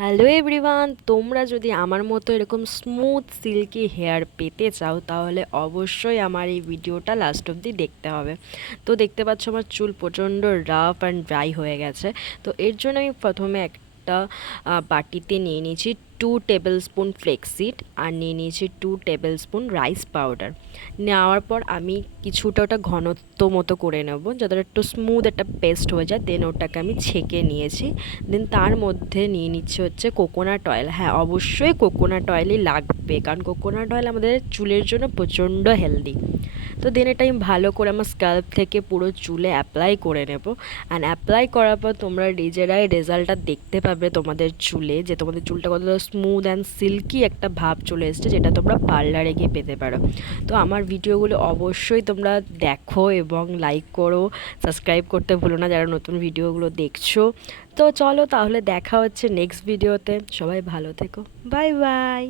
Hello everyone, তোমরা যদি আমার মতো এরকম স্মুথ সিল্কি হেয়ার পেতে চাও তাহলে অবশ্যই আমার এই ভিডিওটা লাস্ট অবধি দেখতে হবে। তো দেখতে পাচ্ছ আমার চুল প্রচণ্ড রাফ অ্যান্ড ড্রাই হয়ে গেছে। তো এর জন্য আমি প্রথমে একটা বাটিতে নিয়ে নিয়েছি 2 টেবিল স্পুন ফ্লেক্সিড আর নিয়ে নিয়েছি 2 টেবিল স্পুন রাইস পাউডার। নেওয়ার পর আমি কিছুটা ওটা ঘনত্ব মতো করে নেব, যাতে একটু স্মুথ একটা পেস্ট হয়ে যায়। দেন ওটাকে আমি ছেঁকে নিয়েছি। দেন তার মধ্যে নিয়ে নিচ্ছে হচ্ছে কোকোনাট অয়েল। হ্যাঁ, অবশ্যই কোকোনাট অয়েলই লাগবে, কারণ কোকোনাট অয়েল আমাদের চুলের জন্য প্রচণ্ড হেলদি। তো দেন এটা আমি ভালো করে আমার স্ক্যাল্প থেকে পুরো চুলে অ্যাপ্লাই করে নেব। অ্যান্ড অ্যাপ্লাই করার পর তোমরা নিজেরাই রেজাল্টটা দেখতে পাবে তোমাদের চুলে, যে তোমাদের চুলটা কতটা স্মুথ অ্যান্ড সিল্কি একটা ভাব চলে এসছে, যেটা তোমরা পার্লারে গিয়ে পেতে পারো। তো আমার ভিডিওগুলো অবশ্যই তোমরা দেখো এবং লাইক করো, সাবস্ক্রাইব করতে ভুলো না যারা নতুন ভিডিওগুলো দেখছো। তো চলো তাহলে দেখা হচ্ছে নেক্সট ভিডিওতে। সবাই ভালো থেকো, বাই বাই।